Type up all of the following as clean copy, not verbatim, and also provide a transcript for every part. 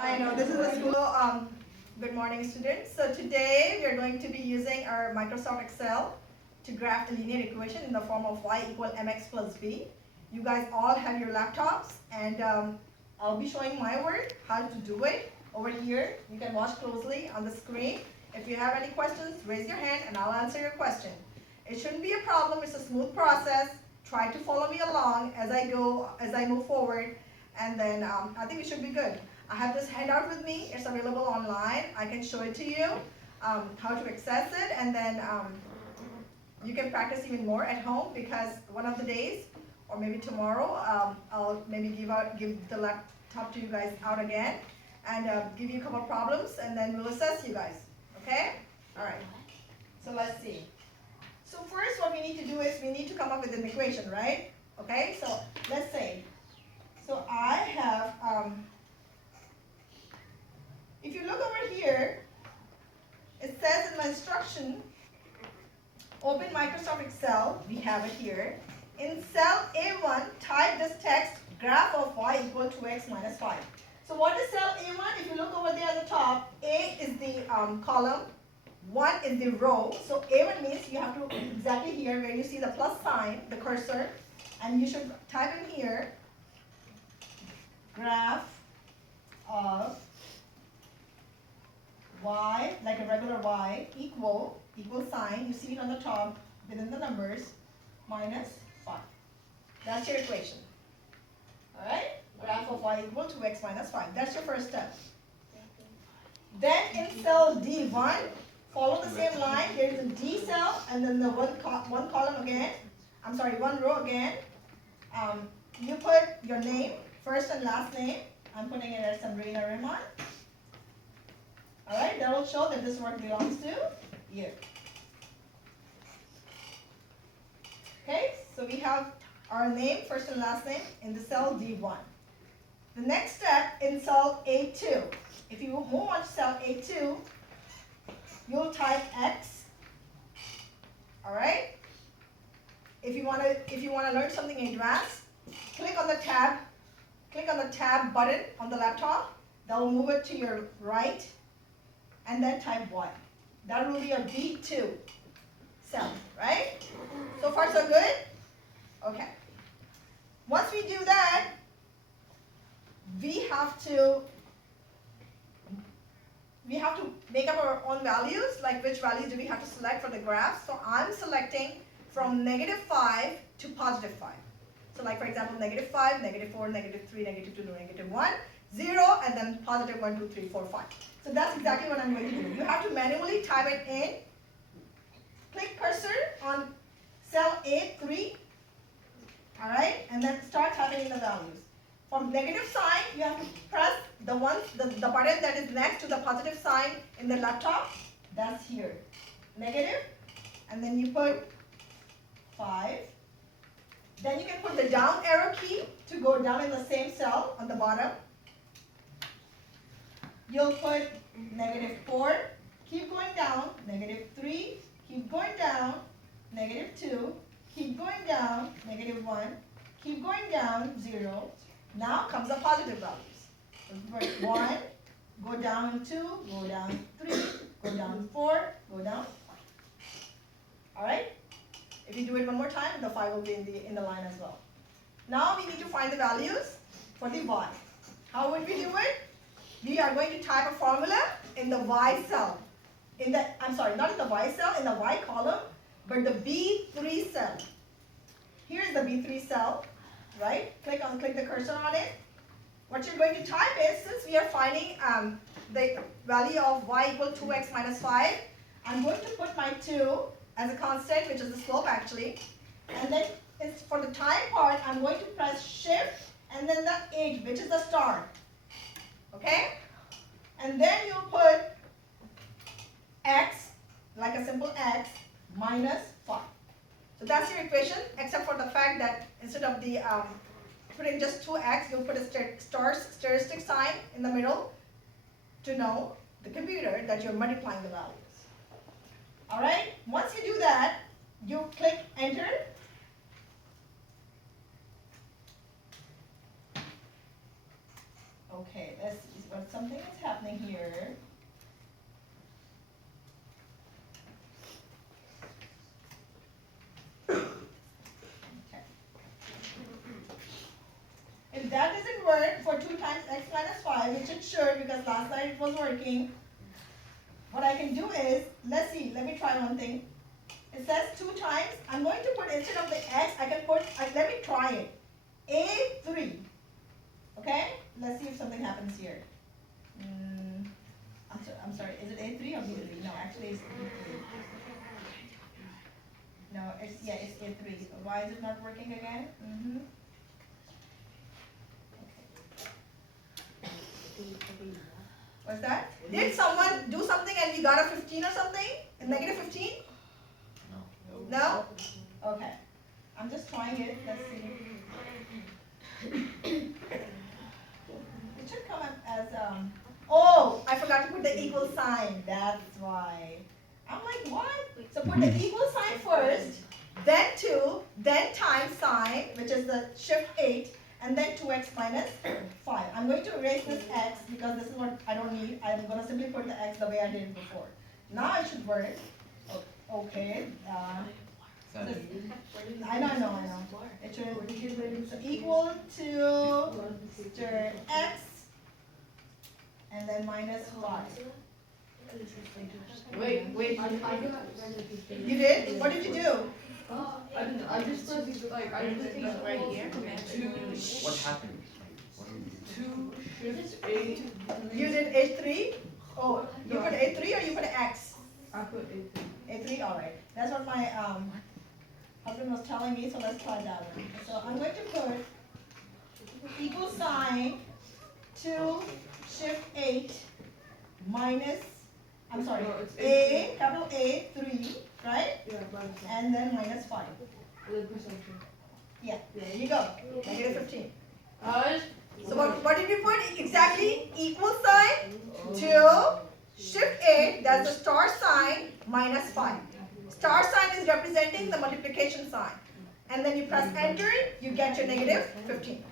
I know this is a school. Good morning, students. So today we are going to be using our Microsoft Excel to graph the linear equation in the form of y equal mx plus b. You guys all have your laptops, and I'll be showing my work, how to do it over here. You can watch closely on the screen. If you have any questions, raise your hand and I'll answer your question. It shouldn't be a problem. It's a smooth process. Try to follow me along as I move forward, and then I think it should be good. I have this handout with me. It's available online. I can show it to you, how to access it, and then you can practice even more at home, because one of the days, or maybe tomorrow, I'll maybe give the laptop to you guys out again, and give you a couple of problems, and then we'll assess you guys. Okay? All right. So let's see. So first, what we need to do is we need to come up with an equation, right? Okay. So let's say. So I have. If you look over here, it says in my instruction, open Microsoft Excel, we have it here. In cell A1, type this text, graph of y equal 2x minus 5. So what is cell A1? If you look over there at the top, A is the column, 1 is the row. So A1 means you have to, exactly here where you see the plus sign, the cursor, and you should type in here, graph of y, like a regular y, equal sign, you see it on the top within the numbers, minus 5. That's your equation. Alright? Graph of y equal to x minus 5. That's your first step. Then in cell D1, follow the same line. There is a D cell and then the one column again. I'm sorry, one row again. You put your name, first and last name. I'm putting it as Sabrina Rahman. Alright, that will show that this work belongs to you. Okay, so we have our name, first and last name, in the cell D1. The next step in cell A2. If you move on to cell A2, you'll type X. Alright? If you want to learn something advanced, click on the tab button on the laptop. That will move it to your right. And then type Y. That will be your B2 cell, right? So far so good? Okay. Once we do that, we have to make up our own values, like which values do we have to select for the graph. So I'm selecting from -5 to +5. So like for example, -5, -4, -3, -2, -1, 0, and then +1, 2, 3, 4, 5. So that's exactly what I'm going to do. You have to manually type it in. Click cursor on cell A3. Alright, and then start typing in the values. From negative sign, you have to press the button that is next to the positive sign in the laptop. That's here. Negative. And then you put 5. Then you can put the down arrow key to go down in the same cell on the bottom. You'll put -4, keep going down, -3, keep going down, -2, keep going down, -1, keep going down, 0. Now comes the positive values. So 1, go down 2, go down 3, go down 4, go down 5. Alright? If you do it one more time, the 5 will be in the line as well. Now we need to find the values for the y. How would we do it? We are going to type a formula in the Y cell. I'm sorry, not in the Y cell, in the Y column, but the B3 cell. Here's the B3 cell, right? Click the cursor on it. What you're going to type is, since we are finding the value of y equal 2x minus 5, I'm going to put my 2 as a constant, which is the slope actually. And then for the time part, I'm going to press shift and then the H, which is the star. Okay? And then you put x, like a simple x, minus 5. So that's your equation, except for the fact that instead of the putting just 2x, you'll put a statistic sign in the middle to know the computer that you're multiplying the values. Alright? Once you do that, you click enter. Okay, let's see what something is happening here. Okay. If that doesn't work for 2 times x minus 5, which it should because last night it was working, what I can do is, let's see, let me try one thing. It says 2 times, I'm going to put, instead of the x, I can put, let me try it, a3, okay? Let's see if something happens here. I'm sorry, is it a3 or b3? No, actually it's b3. No, it's a3. Why is it not working again? What's that? Did someone do something and we got a 15 or something? A negative 15? No. No? Okay. I'm just trying it. Let's see. It should come up as, oh, I forgot to put the equal sign. That's why. I'm like, what? So put the equal sign first, then 2, then times sign, which is the shift 8, and then 2x minus 5. I'm going to erase this x because this is what I don't need. I'm going to simply put the x the way I did it before. Now it should work. Okay. I know. It should equal to stir x and then minus 5. Wait. You did? What did you do? I just pressed right here. What happened? 2 shift 8. You did A3? Oh, you put A3 or you put X? I put 8. A3, alright. That's what my husband was telling me, so let's try that one. So I'm going to put equal sign 2 shift 8 minus, I'm sorry, No, it's A, capital A, 3, right? Yeah, minus 5. And then minus 5. Yeah, there you go. Negative 15. So what did we put exactly? Equal sign 2, shift 8, that's the star sign, minus 5. Star sign is representing the multiplication sign. And then you press enter, you get your negative 15.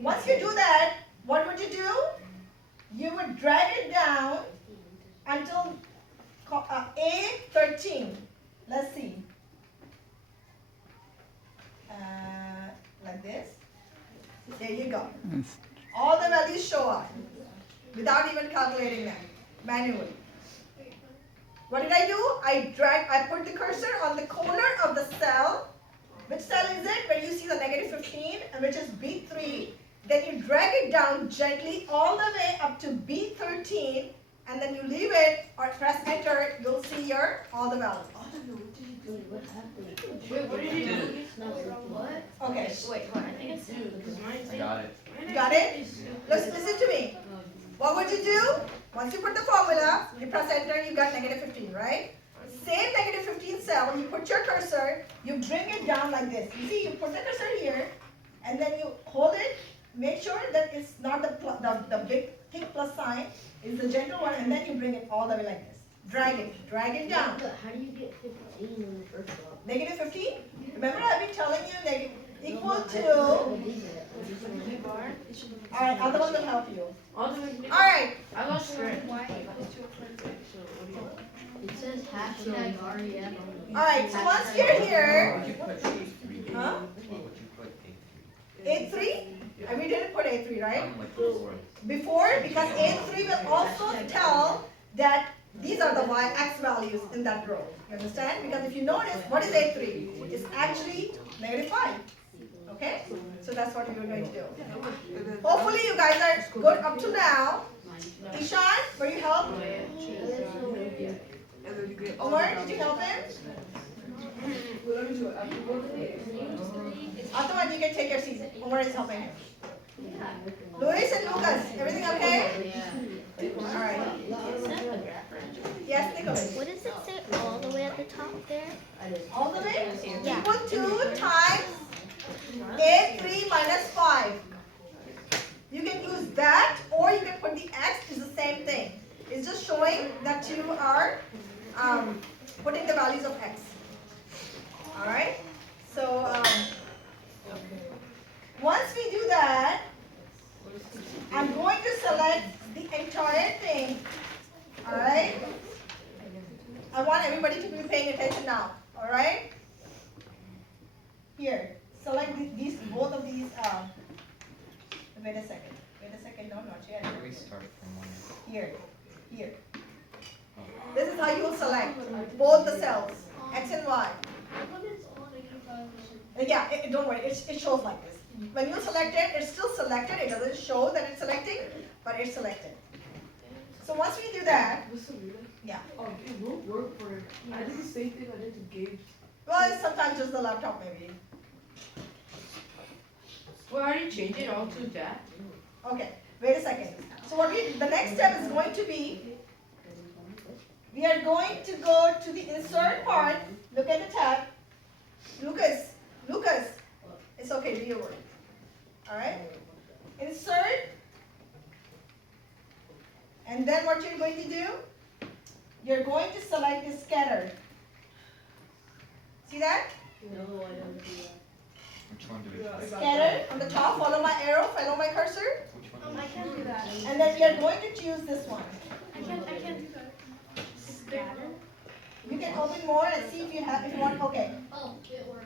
Once you do that, what would you do? You would drag it down until A13. Let's see. Like this. There you go. All the values show up without even calculating them manually. What did I do? I put the cursor on the corner of the cell. Which cell is it? Where you see the negative 15, and which is B3. Then you drag it down gently all the way up to B13, and then you leave it or press enter. You'll see all the values. Wait, what did you do? What? Okay. Wait, what? I think it's two because mine's I got it. You got it? Listen to me. What would you do? Once you put the formula, you press enter, you got negative 15, right? Same negative 15 cell, you put your cursor, you bring it down like this. You see, you put the cursor here, and then you hold it, make sure that it's not the big thick plus sign, it's the gentle one, and then you bring it all the way like this. Drag it down. But how do you get 15 in the first one? Negative 15? Remember I've been telling you equal to, alright, other one will help you. Alright, I lost strength. It says hashtag REF. alright, so once you're here, Would you put A3? Huh? What would you put A3? A3, and we didn't put A3, right? I'm like before. Before, because A3 will also tell that these are the x values in that row. You understand? Because if you notice, what is A3? It's actually negative 5. Okay? So that's what we were going to do. Hopefully you guys are good up to now. Ishan, were you help? Omar, did you help him? Otherwise you can take your seat. Omar is helping him. Luis and Lucas, everything okay? Alright. Yes, Nicholas. What does it say all the way at the top there? All the way? Yeah. Equal to times A3 minus 5. You can use that or you can put the x, it's the same thing. It's just showing that you are putting the values of x. Alright? So, once we do that, I'm going to select the entire thing. Alright? I want everybody to be paying attention now. Alright? Here, select these both of these. Wait a second. No, not yet. Where do we start from one? Here. This is how you will select both the cells, X and Y. Yeah, don't worry, it shows like this. When you select it, it's still selected. It doesn't show that it's selecting, but it's selected. So once we do that, yeah. It won't work for. I did the same thing I did to Gabe. Well, it's sometimes just the laptop maybe. Well, I already changed it all to that. Okay, wait a second. So the next step is going to be, we are going to go to the insert part. Look at the tab. Lucas, it's okay, do your work. Alright? Insert. And then what you're going to do, you're going to select the scatter. See that? No, I don't do that. Which one do we choose? Scatter on the top, follow my arrow, follow my cursor. Which one? I can't do that. And then you're going to choose this one. I can't do that. Scatter? You can open more and see if you want, okay. Oh, it worked.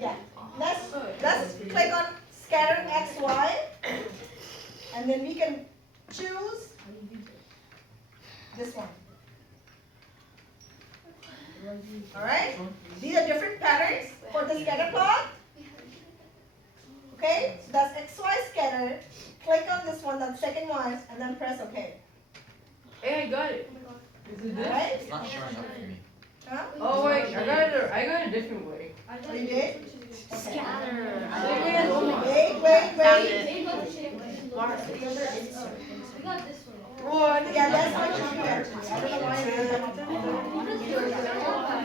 Yeah. Let's click on scatter X, Y. And then we can choose this one. Alright? These are different patterns for the scatter plot. Okay? So that's XY scatter. Click on this one, that second one, and then press OK. Hey, I got it. Is it this? Alright? It's not showing up for me. Huh? Oh wait, I got it a different way. Oh, you did? Okay. Scatter. Wait. We got this one. What? Yeah, that's how it should be actually. I don't know why it didn't come up.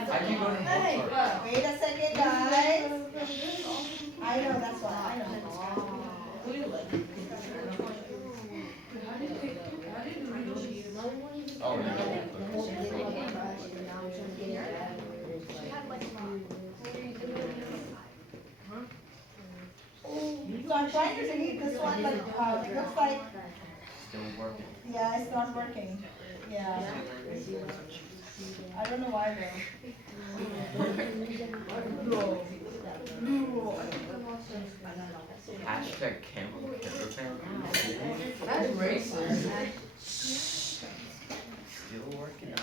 I keep going to both. Wait a second, guys. I know, that's why. I know. Oh, no. So I'm trying to delete this one, but it looks like, Still working. yeah, it's not working. Yeah. I don't know why though. Hashtag Campbell Caravan. That's racist. Still working.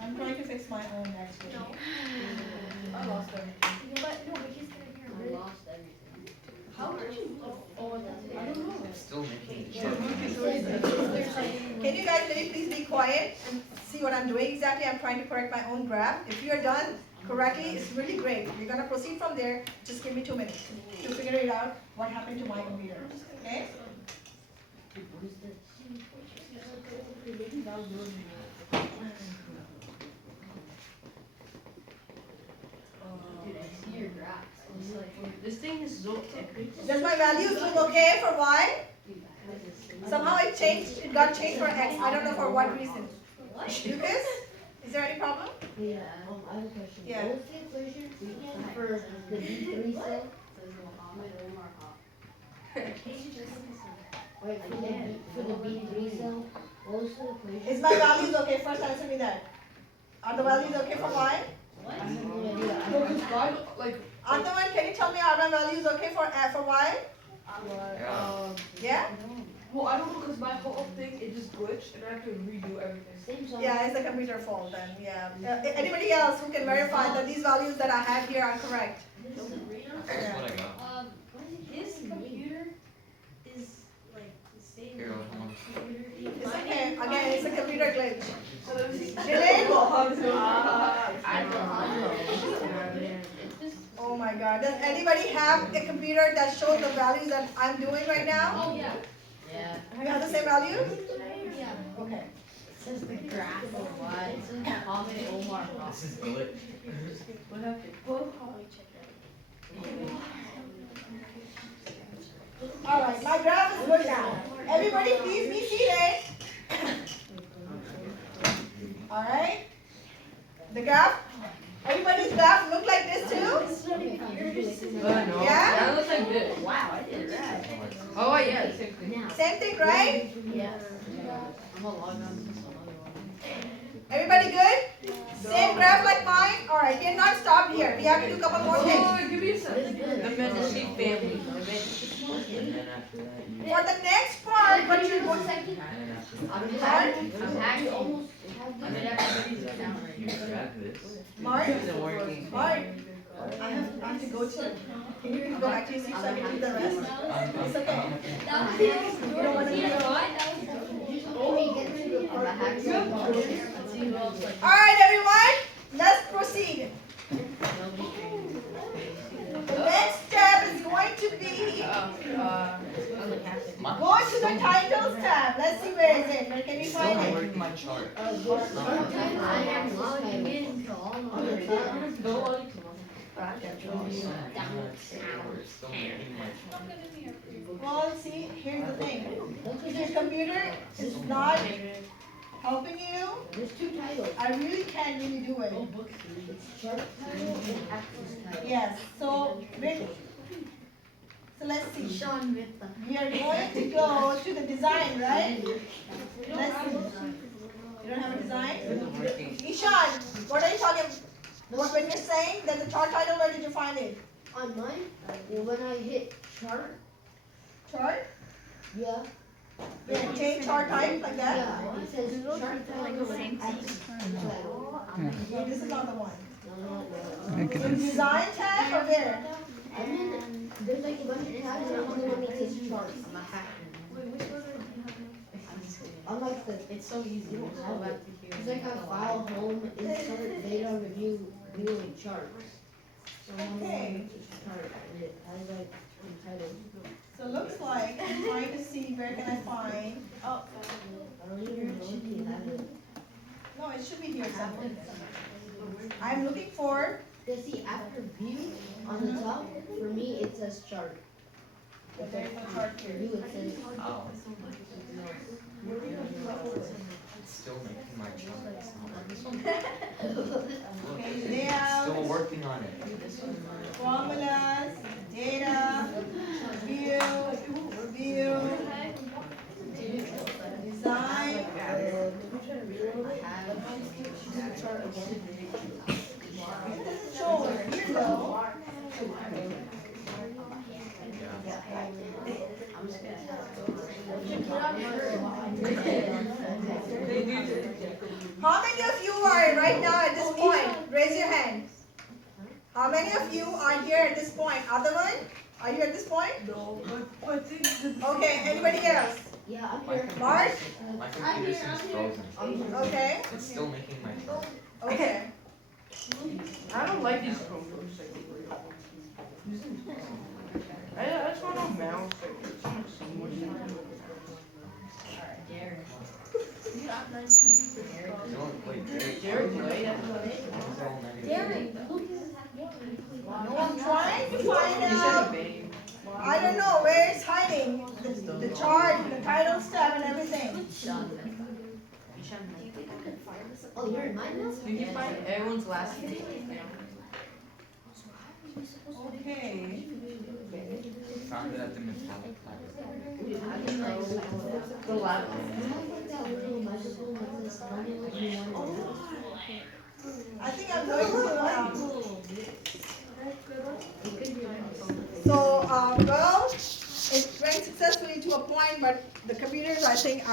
I'm trying to fix my own actually. I lost everything. But he's gonna hear I it. lost everything. How did you? Oh, that's I don't know. Still making the Can you guys maybe please be quiet and see what I'm doing exactly? I'm trying to correct my own graph. If you're done correctly, it's really great. We're gonna proceed from there. Just give me 2 minutes to figure it out what happened to my computer. Okay? Dude, I see your graphs. It's like, This thing is so epic. Does my values look okay for Y? Somehow it got changed for X. I don't know for what reason. Lucas, is there any problem? yeah, I have a question. Yeah. What was the equation for the D3 cell? Wait, for the B3 cell, what was the equation? Is my values okay? First answer me that. Are the values okay for Y? I have no idea. No, because God, like, Antoine, can you tell me are my values okay for Y? Yeah. Yeah? well, I don't know, because my whole thing, it just glitched, and I have to redo everything. Same song. Yeah, it's a computer fault then, yeah. Anybody else who can verify that these values that I have here are correct? That's what I got. His computer is like the same Here, hold on. computer. It's okay, again, it's a computer glitch. Dylan? I don't know. Oh my god, does anybody have a computer that shows the values that I'm doing right now? Yeah. Yeah. You have the same values? Yeah. Okay. It says the graph of Y. It says Mohammed Omar Ross. This is glitch. What happened? Alright, my graph is good now. Everybody please be seated. Alright? The graph Everybody's graph look like this too? No. Yeah? That looks like this. Wow, I did that. Oh yeah, same thing. Now. Same thing, right? Yes. I'm gonna log on to some other one. Everybody good? Same graph like mine? Alright, you're not stopped here. We have to do a couple more things. Oh, give me a second. The Medici family. And then after that, you. For the next part, what you're going And then after that, I'm hacking almost. and then after that, you grab this. Mark? Isn't working. Mark? I have to go to. Can you go back to your seat so I can do the rest? It's okay. You don't want to do it. Alright, everyone, let's proceed. The next step is going to be go to the titles tab. Let's see where is it. Where can we Still find not it? working my chart. Still making my chart. Well, see, here's the thing. If your computer is not helping you, There's two titles. I really can't really do it. It's chart title and actress title. Yes, so let's see. Sean Mita. We are going to go to the design, right? Let's see. You don't have a design? Isn't working. Ishan, what are you talking, when you're saying that the chart title, where did you find it? On mine, when I hit chart, Chart? yeah, Where, change chart type like that? yeah, it says chart title and actress title. Okay, this is not the one. No. So design tab or where? I mean, there's like a bunch of tabs and I'm the one that says chart. I'm a hacker. Unlike the, It's so easy. you don't have it. It's like a file, home, insert, data, review, viewing chart. So I'm on the one that says chart and it has like titles. So it looks like, I'm trying to see where can I find, oh, I don't even know if you have it. no, it should be here somewhere. I'm looking for, Yeah, see, after view on the top, for me, it says chart. but there's no chart For here. you, it says, Oh. It's still making my chart. It's not this one. Okay, Look, layout. still working on it. Formulas, data, view, design. I have chart again. It doesn't show over here though. I'm just gonna How many of you are right now at this point? Raise your hand. How many of you are here at this point? Other one? Are you at this point? No, but I think the Okay, anybody else? Yeah, I'm here. Mark? My computer seems frozen. Okay, It's still making my chart. okay. I don't like these Chromebooks. I just want a mouse. It's so much No, wait, Derek. Derek Lay, that's These are all negative. No, I'm trying to find You said out. a babe. I don't know where it's hiding. The chart, the title tab and everything. Oh, you're in mine now? You can find everyone's last name. Okay. Found it at the metallic library. The last I think I'm going to, so, well, it went successfully to a point, but the computers, I think, are